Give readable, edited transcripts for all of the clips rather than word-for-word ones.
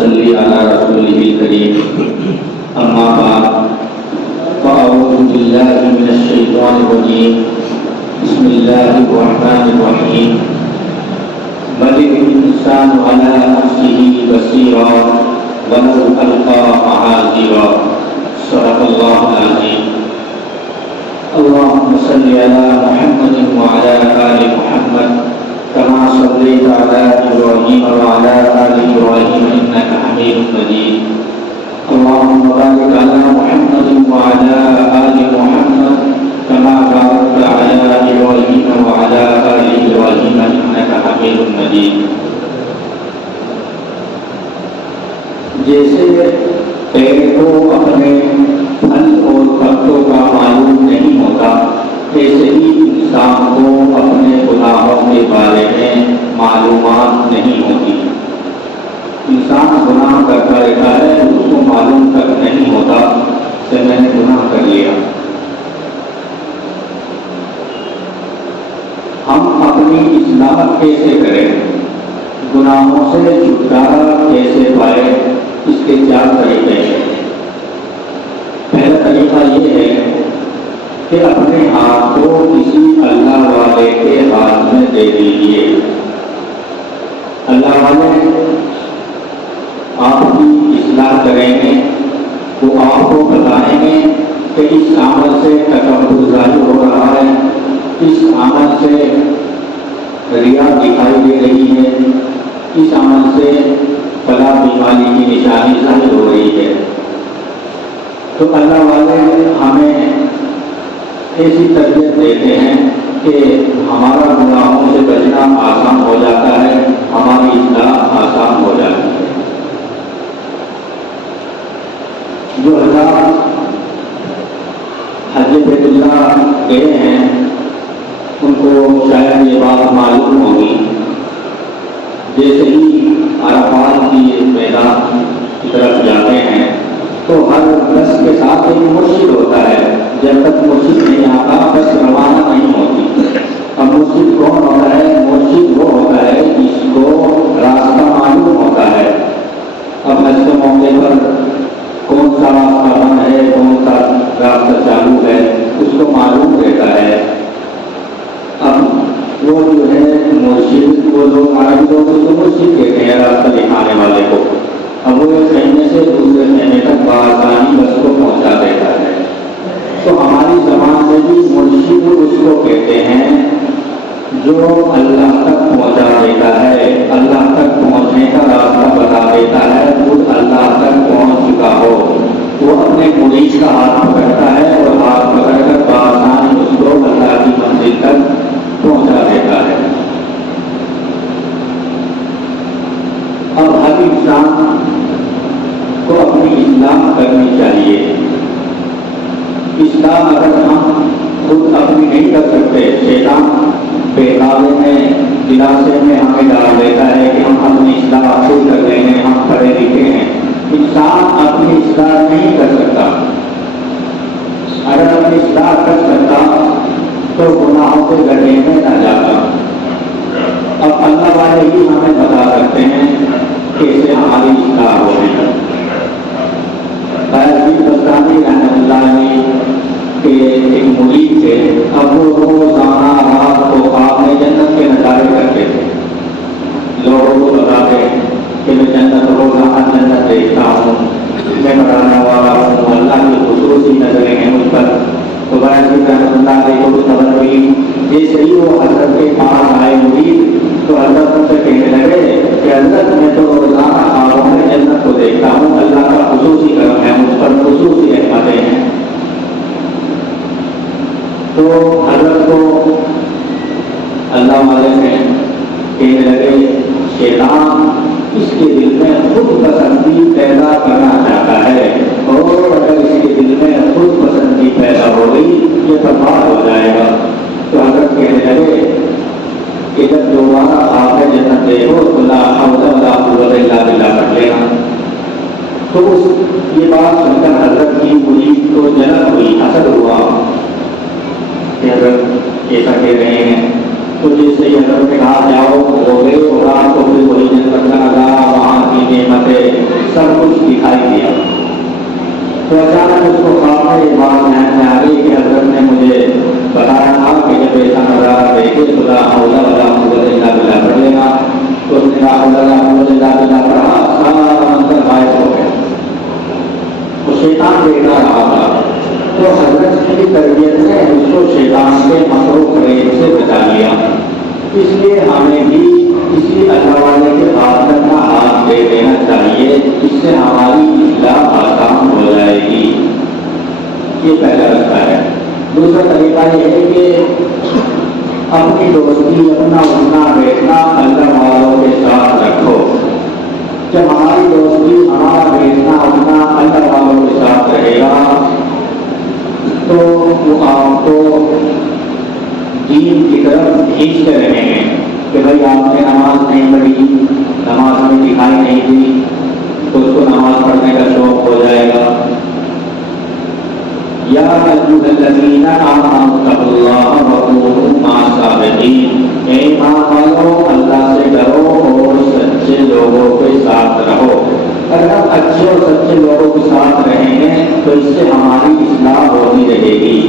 صل على رسوله الكريم أما بعد فأعوذ بالله من الشيطان الرجيم بسم الله الرحمن الرحيم بل الإنسان على نفسه بصيرا ولو ألقى معاذيرا صدق الله العظيم اللهم صل على محمد وعلى آل محمد كما صليت على إبراهيم وعلى آل إبراهيم إنك حميد مجيد اللهم بارك على محمد وعلى آل محمد كما باركت على إبراهيم وعلى آل إبراهيم إنك حميد مجيد. جیسے پیڑ کو اپنے پھل اور پتوں کا معلوم نہیں ہوتا، ایسے ہی انسان کو اپنے گناہوں کے بارے میں معلومات نہیں ہوتی. انسان گناہ کرتا رہتا ہے، اس کو معلوم تک نہیں ہوتا کہ میں نے گناہ کر لیا. ہم اپنی اصلاح کیسے کریں، گناہوں سے چھٹکارا کیسے پائے، اس کے 4 طریقے ہیں. پہلا طریقہ یہ ہے کہ اپنے ہاتھ کو کسی اللہ والے کے ہاتھ میں دے دیجیے. اللہ والے آپ کی اصلاح کریں گے، وہ آپ کو بتائیں گے کہ اس عمل سے تکبر ظاہر ہو رہا ہے، اس عمل سے ریا دکھائی دے رہی ہے، اس عمل سے فلاں بیماری کی نشانی ظاہر ہو رہی ہے. تو اللہ والے ہمیں ایسی تربیت دیتے ہیں کہ ہمارا گناہوں سے بچنا آسان ہو جاتا ہے، ہماری اصلاح آسان ہو جاتی ہے. جو اللہ حج بیت اللہ گئے ہیں ان کو شاید یہ بات معلوم ہوگی. جیسے ہی عرفات کی میدان کی طرف جاتے ہیں تو ہر بس کے ساتھ ایک مرشد ہوتا ہے. جب تک مرشد نہیں آتا بس روانہ نہیں ہوتی. اب مرشد کون ہوتا ہے؟ مرشد وہ ہوتا ہے جس کو راستہ معلوم ہوتا ہے. اب حج کے موقع پر کون سا راستہ بند ہے، کون سا راستہ چالو ہے، اس کو معلوم رہتا ہے. اب وہ جو ہے مرشد، وہ لوگ عربی لوگ اس کو مرشد کہتے ہیں، راستہ دکھانے والے کو. اب وہ ایک خیمے سے دوسرے خیمے تک بآسانی بس کو پہنچا دیتا ہے. تو ہماری زبان میں بھی مرشد اس کو کہتے ہیں جو اللہ تک پہنچا دیتا ہے، اللہ تک پہنچنے کا راستہ بتا دیتا ہے. خود اللہ تک پہنچ چکا ہو وہ اپنے مرید کا ہاتھ پکڑتا ہے اور ہاتھ پکڑ کر بآسانی اس کو اللہ کی منزل تک پہنچا دیتا ہے. اب ہر انسان کو اپنی اصلاح کرنی چاہیے. اصلاح اگر ہم خود اپنی نہیں کر سکتے، شیطان بہکاوے میں دلاسے میں ہمیں ڈال دیتا ہے کہ ہم اپنی اصلاح خود کر لیں گے، ہم پڑھے لکھے ہیں. انسان اپنی اصلاح نہیں کر سکتا. اگر اپنی اصلاح کر سکتا تو گناہوں کے گڑھے میں نہ جاتا. اب اللہ والے ہی ہمیں بتا سکتے ہیں کیسے ہماری اصلاح ہوگی. بستانی رحمۃ اللہ علیہ کے ایک مرید تھے. اب وہ روزانہ رات کو خواب میں جنت کے نظارے کرتے تھے. لوگوں کو بتاتے کہ میں جنت روزانہ جنت دیکھتا ہوں، میں بتانے والا ہوں، اللہ کی خصوصی نظریں ہیں مجھ پر. تو باعث رحمۃ اللہ علیہ کو بھی خبر ہوئی. جیسے ہی وہ حضرت کے پاس آئے مرید تو حضرت ان سے کہنے لگے کہ حضرت میں تو روزانہ خوابوں میں جنت کو دیکھتا ہوں، اللہ کا خصوصی کرم ہے مجھ پر، خصوصی رحمتیں ہیں. تو حضرت کو اللہ والے نے کہنے لگے شیطان اس کے دل میں خود پسندی پیدا کرنا چاہتا ہے، اور اگر اس کے دل میں خود پسندی پیدا ہو گئی یہ برباد ہو جائے گا. تو حضرت کہنے لگے کہ جب دوبارہ آپ جنت دیکھو تو لا حول ولا قوت الا باللہ کر لینا. تو یہ بات سن کر حضرت کی مرید کو جلن ہوئی، حسد ہوا کہ حضرت ایسا کہہ رہے ہیں. تو جیسے حضرت نے کہا جاؤ ہو گئے، اور رات کو پھر وہی جنت کا نظارہ، وہاں کی نعمتیں اچانک اس کو خواب میں یہ بات ذہن میں آ گئی کہ حضرت نے مجھے بتایا تھا کہ جب ایسا نظارہ دیکھے تو لا حول ولا قوت الا باللہ پڑھ لینا. تو اس نے لا حول ولا قوت الا باللہ پڑھا, سارا منظر غائب ہو گیا. وہ شیطان دیکھنا رہا تھا. تو حضرت کی تربیت نے اس کو شیطان کے مکر و فریب سے بچا لیا. اس لیے ہمیں بھی کسی اللہ والے کے ہاتھ میں اپنا ہاتھ دے دینا چاہیے, اس سے ہماری اصلاح آسان ہو جائے گی. یہ پہلا رستہ ہے. دوسرا طریقہ یہ ہے کہ اپنی دوستی, اپنا اٹھنا بیٹھنا اللہ والوں کے ساتھ رکھو. جب ہماری دوستی, ہمارا بیٹھنا اٹھنا اللہ والوں کے ساتھ رہے گا تو وہ آپ کو دین کی طرف کھینچتے رہیں گے کہ بھائی آپ نے نماز نہیں پڑھی, نماز ہمیں دکھائی نہیں دی, تو اس کو نماز پڑھنے کا شوق ہو جائے گا. یا ایھا الذین آمنوا اتقوا اللہ وکونوا مع الصادقین, اے ایمان والو اللہ سے ڈرو اور سچے لوگوں کے ساتھ رہو. اگر ہم اچھے اور سچے لوگوں کے ساتھ رہیں گے تو اس سے ہماری اصلاح ہوتی رہے گی.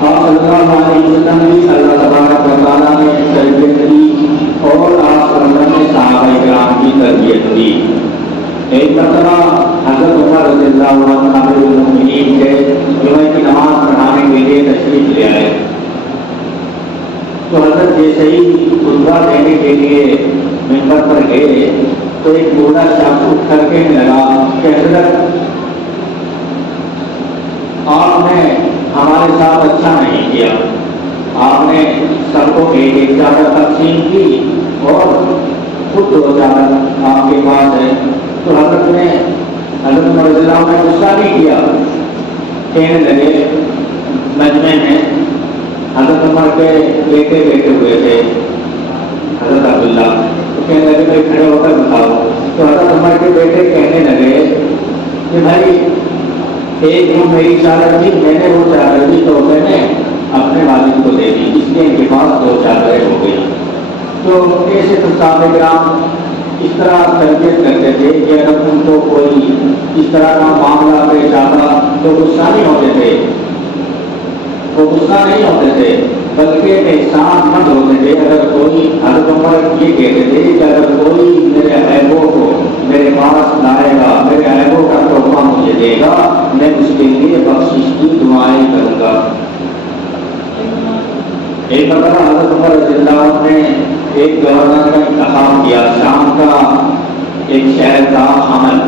آپ صلی اللہ علیہ وسلم بھی اللہ تبارک و تعالیٰ نے تربیت کی اور آپ صلی اللہ علیہ وسلم نے صحابہ کرام کی تربیت کی. ایک مرتبہ حضرت عمر رضی اللہ عنہ امیر المؤمنین تھے, جمعہ کی نماز پڑھانے کے لیے تشریف لے آئے. تو حضرت جیسے ہی خطبہ دینے کے لیے ممبر پر گئے تو ایک بوڑھا شخص اٹھ کر کہنے لگا کہ حضرت آپ نے ہمارے ساتھ اچھا نہیں کیا, آپ نے سب کو ایک ایک چادر تقسیم کی اور خود 2 چادر آپ کے پاس ہے. تو حضرت نے حضرت عمر رضی اللہ عنہ نے غصہ نہیں کیا, کہنے لگے مجمع میں حضرت عمر کے بیٹے بیٹھے ہوئے تھے, حضرت عبداللہ, تو کہنے لگے بھائی کھڑے ہو کر بتاؤ. تو حضرت عمر کے بیٹے کہنے لگے کہ بھائی ایک دن میری چادر تھی, میں نے وہ چادر دی تو میں نے اپنے والد کو دے دی, اس لیے ان کے پاس 2 چادریں ہو گئی. تو ایسے تو صحابہ کرام اس طرح تربیت کرتے تھے کہ اگر ان کو کوئی اس طرح کا معاملہ پیش آتا تو غصہ نہیں ہوتے تھے, وہ غصہ نہیں ہوتے تھے بلکہ احسان مند ہوتے تھے. اگر کوئی حضرت عمر یہ کہتے تھے کہ اگر کوئی میرے عیبوں کو میرے پاس لائے گا, میرے عیبوں کا تحفہ مجھے دے گا, میں اس کے لیے بخشش کی دعائیں کروں گا. ایک مرتبہ حضرت عمر رضی اللہ عنہ نے ایک گورنر کا انتخاب کیا. شام کا ایک شہر تھا حمل,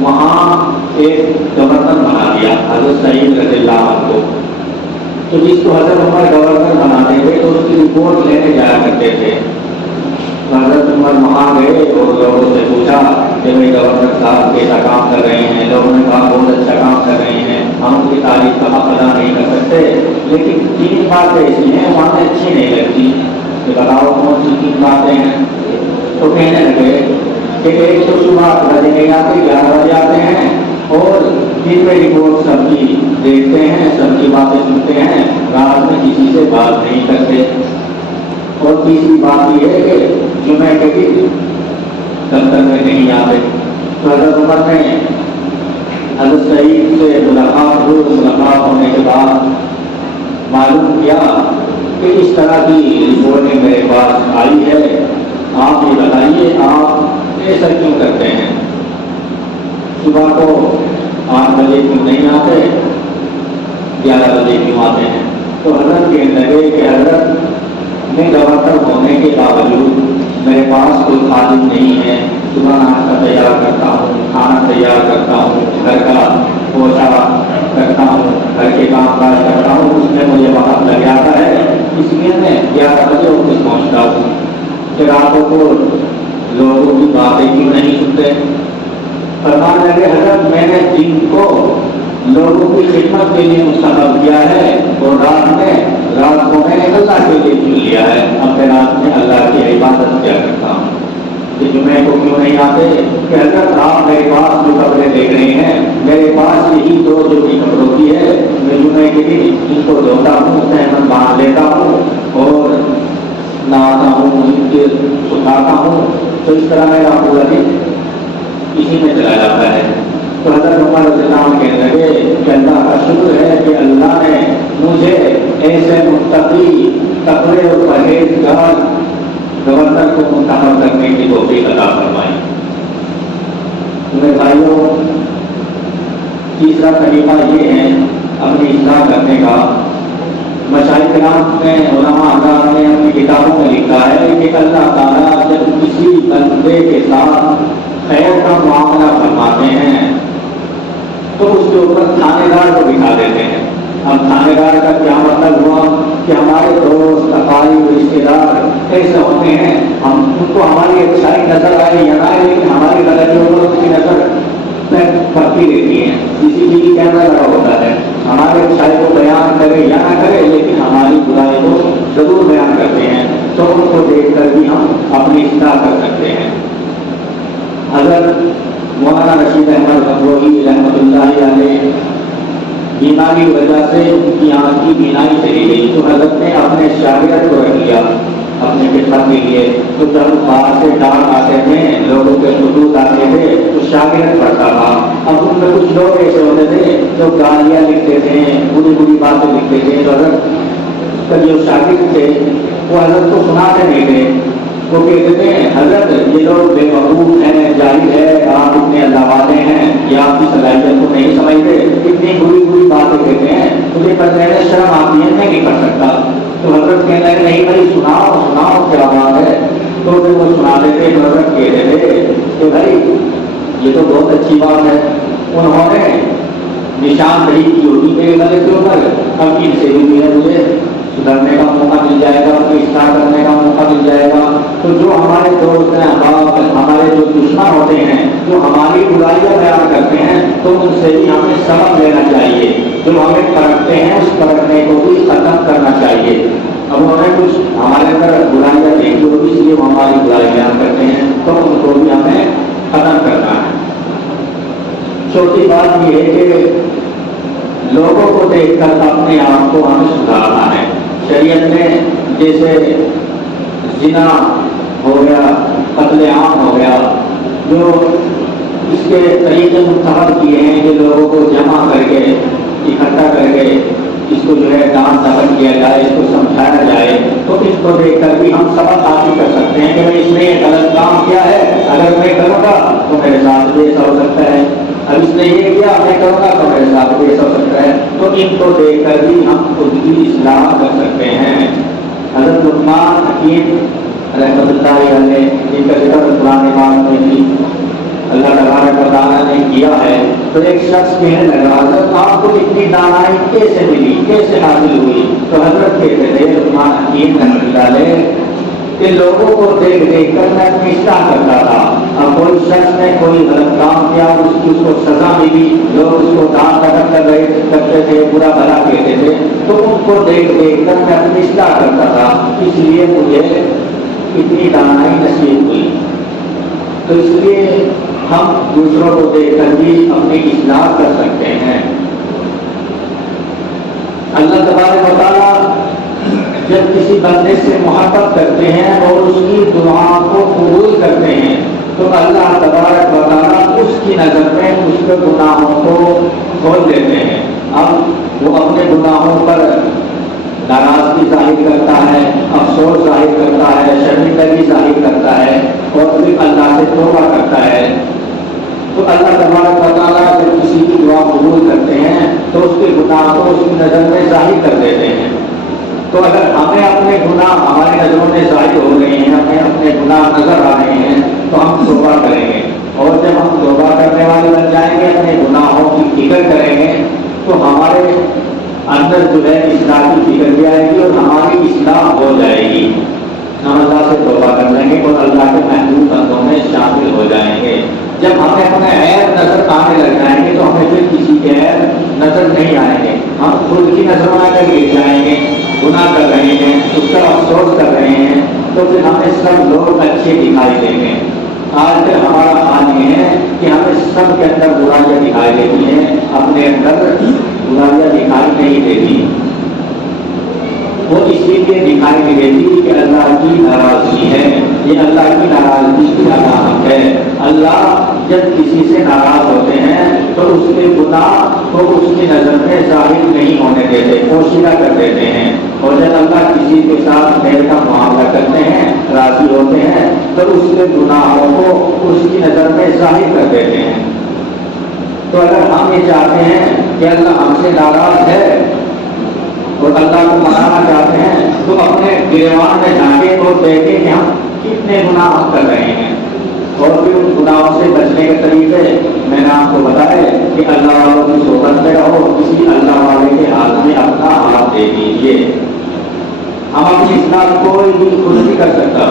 وہاں ایک گورنر بنا دیا حضرت سعید رضی اللہ عنہ کو. تو جس کو حضرت عمر گورنر بناتے تھے تو اس کی رپورٹ لینے جایا کرتے تھے. حضرت عمر وہاں گئے اور لوگوں سے پوچھا کہ بھائی گورنر صاحب کیسا کام کر رہے ہیں. لوگوں نے کہا بہت اچھا کام کر رہے ہیں, ہم ان کی تعریف کا حق ادا نہیں کر سکتے, لیکن 3 باتیں ایسی ہیں وہاں اچھی نہیں لگتی, کہ بتاؤ کون سی 3 باتیں ہیں. تو کہنے لگے کہ ایک تو صبح 8 بجے نہیں آتے, 11 بجے آتے ہیں, اور دن میں رپورٹ سب کی دیکھتے ہیں, سب کی باتیں سنتے ہیں, رات میں کسی سے بات نہیں کرتے. اور تیسری بات یہ ہے کہ جمعہ کے دن دفتر میں نہیں آتے. تو حضرت عمر نے حضرت سعید سے ملاقات ہونے کے بعد معلوم کیا کہ اس طرح کی رپورٹیں میرے پاس آئی ہے, آپ یہ بتائیے آپ ایسا کیوں کرتے ہیں, صبح کو 8 بجے کیوں نہیں آتے, 11 بجے کیوں آتے ہیں. تو حضرت کہنے لگے کہ حضرت میں گورنر ہونے کے باوجود میرے پاس کوئی خادم نہیں ہے, صبح ناشتہ تیار کرتا ہوں, کھانا تیار کرتا ہوں, گھر کا پوچھا کرتا ہوں, گھر کے کام کاج کرتا ہوں, اس میں مجھے وقت لگ جاتا ہے, اس لیے میں 11 بجے آفس پہنچتا ہوں. کہ راتوں کو لوگوں کی باتیں کیوں نہیں سنتے. فرمانے لگے حضرت میں نے دن کو لوگوں کی خدمت کے لیے مستحب کیا ہے اور رات کو میں نے اللہ کے لیے چن لیا ہے. اب میں رات میں اللہ کی عبادت کیا کرتا ہوں. کہ جمعے کو کیوں نہیں آتے کہ حضرت آپ میرے پاس جو کپڑے دیکھ رہے ہیں, میرے پاس یہی 2 جوڑی کپڑوں کی ہے, میں جمعے کے دن ان کو دھوتا ہوں, تہمت باندھ لیتا ہوں اور نہاتا ہوں, ان کے سکھاتا ہوں. تو اس طرح میرا پورا دن اسی میں چلا جاتا ہے۔ تو حضرت عمر رضی اللہ عنہ کہنے لگے کہ اللہ کا شکر ہے کہ اللہ نے مجھے ایسے متقی تقوی اور پرہیزگار گورنر کو منتخب کرنے کی توفیق عطا فرمائی۔ میرے بھائیوں، تیسرا طریقہ یہ ہے اپنی اصلاح کرنے کا۔ مشائخ کرام نے، علماء حضرات نے اپنی کتابوں میں لکھا ہے کہ اللہ تعالیٰ جب کسی بندے کے ساتھ خیر کا معاملہ فرماتے ہیں تو اس کے اوپر تھانے دار کو بٹھا دیتے ہیں۔ اب تھانے دار کا کیا مطلب ہوا کہ ہمارے دوست اقارب رشتے دار ایسے ہوتے ہیں، ہم ان کو ہماری اچھائی نظر آئے یا نہ آئے لیکن ہماری غلطیوں پر اس کی نظر پڑتی رہتی ہے۔ کسی کی کیمرہ لگا ہوتا ہے، ہمارے اچھائی کو بیان کرے یا نہ کرے لیکن ہماری برائی کو ضرور بیان کرتے ہیں، تو ان کو دیکھ کر بھی ہم اپنی اصلاح کر سکتے ہیں۔ حضرت مولانا رشید احمد گنگوہی رحمۃ اللہ علیہ بیماری کی وجہ سے ان کی آنکھ کی بینائی چلی گئی، تو حضرت نے اپنے شاگرد کو رکھ لیا اپنے خدمت کے لیے۔ تو جب باہر سے ڈاک آتے تھے، لوگوں کے خطوط آتے تھے تو شاگرد پڑھتا تھا۔ اب ان میں کچھ لوگ ایسے ہوتے تھے جو گالیاں لکھتے تھے، بری بری باتیں لکھتے تھے، تو حضرت کا جو شاگرد تھے وہ حضرت کو سناتے نہیں تھے، وہ کہتے تھے حضرت یہ لوگ بے وقوف ہیں، جاہل ہے، آپ اتنے اللہ والے ہیں، یہ آپ کی صلاحیت کو نہیں سمجھتے، اتنی بری بری باتیں کہتے ہیں، مجھے پڑھنے میں شرم آتی ہے، میں نہیں پڑھ سکتا۔ تو حضرت کہنے لگے نہیں بھائی سناؤ سناؤ کیا بات ہے۔ تو پھر وہ سناتے تھے، حضرت کہتے تھے کہ بھائی یہ تو بہت اچھی بات ہے، انہوں نے نشاندہی کی ہوگی میرے گلے کے اوپر، اب ان سے بھی مجھے سدھرنے کا موقع مل جائے گا، اپنی اصلاح کرنے کا موقع مل جائے گا۔ تو جو ہمارے دوست ہیں، ہمارے جو دشمن ہوتے ہیں، جو ہماری برائیاں بیان کرتے ہیں، تو ان سے بھی ہمیں سبق لینا چاہیے۔ جو ہمیں پرکھتے ہیں اس پرکھنے کو بھی ختم کرنا چاہیے۔ اب انہوں نے کچھ ہمارے اندر برائیاں دیکھی ہوگی اس لیے وہ ہماری برائی بیان کرتے ہیں، تو ان کو بھی ہمیں ختم کرنا ہے۔ چوتھی بات یہ ہے کہ لوگوں کو دیکھ کر اپنے آپ کو ہمیں سدھارنا ہے۔ شریعت میں جیسے زنا ہو گیا، قتل عام ہو گیا، جو اس کے طریقے منتخب کیے ہیں کہ لوگوں کو جمع کر کے اکٹھا کر کے اس کو جو ہے ڈانٹ دفن کیا جائے، اس کو سمجھایا جائے، تو اس کو دیکھ کر بھی ہم سبق حاصل کر سکتے ہیں کہ اس نے غلط کام کیا ہے، اگر میں کروں گا تو میرے ساتھ بھی ایسا ہو سکتا ہے، اب اس نے یہ کیا میں کروں گا تو میرے ساتھ بھی ایسا ہو سکتا ہے۔ تو ان کو دیکھ کر بھی ہم خود کی اصلاح کر سکتے ہیں۔ حضرت لقمان حکیم رحمۃ اللہ علیہ جن کا ذکر قرآن پاک میں بھی اللہ تبارک و تعالیٰ نے کیا ہے، تو ایک شخص کہنے لگا حضرت آپ کو اتنی دانائی کیسے ملی، کیسے حاصل ہوئی؟ تو حضرت کہتے تھے لقمان حکیم رحمۃ اللہ علیہ کہ لوگوں کو دیکھ دیکھ کر میں اپنی اصلاح کرتا تھا۔ اب کوئی شخص نے کوئی غلط کام کیا، اس کو سزا ملی، لوگ اس کو ڈانٹ ڈپٹ کر رہے کرتے تھے، برا بھلا کہتے تھے، تو ان کو دیکھ دیکھ کر میں اپنی اصلاح کرتا تھا، اس لیے مجھے اتنی دانائی نصیب ہوئی۔ تو اس لیے ہم دوسروں کو دیکھ کر بھی اپنی اصلاح کر سکتے ہیں۔ اللہ تبارک و تعالیٰ جب کسی بندے سے محبت کرتے ہیں اور اس کی دعا کو قبول کرتے ہیں تو اللہ تبارک و تعالیٰ اس کی نظر میں اس کے گناہوں کو کھول دیتے ہیں۔ اب وہ اپنے گناہوں پر ناراضگی ظاہر کرتا ہے، افسوس ظاہر کرتا ہے، شرمندگی ظاہر کرتا ہے اور پھر اللہ سے توبہ کرتا ہے۔ تو اللہ تبارک و تعالیٰ جب کسی کی دعا قبول کرتے ہیں تو اس کے گناہ کو اس کی نظر میں ظاہر کر دیتے ہیں۔ تو اگر ہمیں اپنے گناہ ہماری نظروں میں ظاہر ہو رہے ہیں، ہمیں اپنے گناہ نظر آ رہے ہیں، تو ہم توبہ کریں گے، اور جب ہم توبہ کرنے والے بن جائیں گے، اپنے گناہوں کی فکر کریں گے، تو ہمارے اندر جو ہے اصلاح کی فکر بھی آئے گی اور ہماری اصلاح ہو جائے گی۔ ہم اللہ سے توبہ کر لیں گے اور اللہ کے محبوب بندوں میں شامل ہو جائیں گے۔ جب ہمیں اپنے عیب نظر آنے لگ جائیں گے تو ہمیں پھر کسی کے عیب نظر نہیں آئیں گے، ہم خود کی نظروں میں اگر گر جائیں گے، گناہ کر رہے ہیں، اس کا افسوس کر رہے ہیں، تو پھر ہمیں سب لوگ اچھے دکھائی دیں گے۔ آج کل ہمارا حال یہ ہے کہ ہمیں سب کے اندر برائیاں دکھائی دیتی ہیں، اپنے اندر برائیاں دکھائی نہیں دیتی۔ وہ اسی لیے دکھائی نہیں دیتی کہ اللہ کی ناراضگی ہے، یہ اللہ کی ناراضگی کی علامت ہے۔ اللہ جب کسی سے ناراض ہوتے ہیں تو اس کے گناہ کو اس کی نظر میں ظاہر نہیں ہونے دیتے، پوشیدہ کر دیتے ہیں، اور جب اللہ کسی کے ساتھ خیر کا معاملہ کرتے ہیں، راضی ہوتے ہیں، تو اس کے گناہوں کو اس کی نظر میں ظاہر کر دیتے ہیں۔ تو اگر ہم یہ چاہتے ہیں کہ اللہ ہم سے ناراض ہے اور اللہ کو منانا چاہتے ہیں، تو اپنے گریبان میں جھانکیں اور دیکھیں کہ ہم کتنے گناہ ہم کر رہے ہیں، اور پھر ان گناہوں سے بچنے کے طریقے میں نے آپ کو بتائے کہ اللہ والوں کی صحبت میں رہو، کسی اللہ والے کے ہاتھ میں اپنا ہاتھ دے دیجیے۔ ہم اپنی اصلاح کوئی بھی خود نہیں کر سکتا۔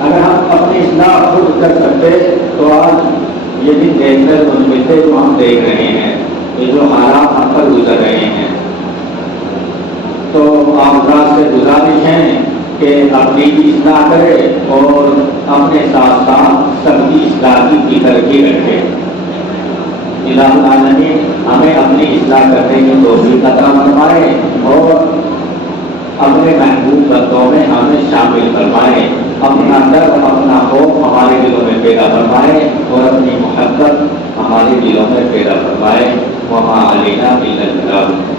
اگر ہم اپنی اصلاح خود کر سکتے تو آج یہ دن دیکھ کر مجھ ملتے جو ہم دیکھ رہے ہیں، یہ جو حالات ہم پر گزر رہے ہیں، تو آپ حضرات سے گزارش ہے کہ اپنی بھی اصلاح کرے اور اپنے ساتھ ساتھ سب کی اصلاح کی فکر بھی رکھے۔ الہ العالمین ہمیں اپنی اصلاح کرنے کی توفیق عطا فرمائے اور اپنے محبوب بندوں میں ہمیں شامل فرمائے، اپنا ڈر اپنا خوف ہمارے دلوں میں پیدا فرمائے اور اپنی محبت ہمارے دلوں میں پیدا فرمائے۔ وما علینا الا البلاغ۔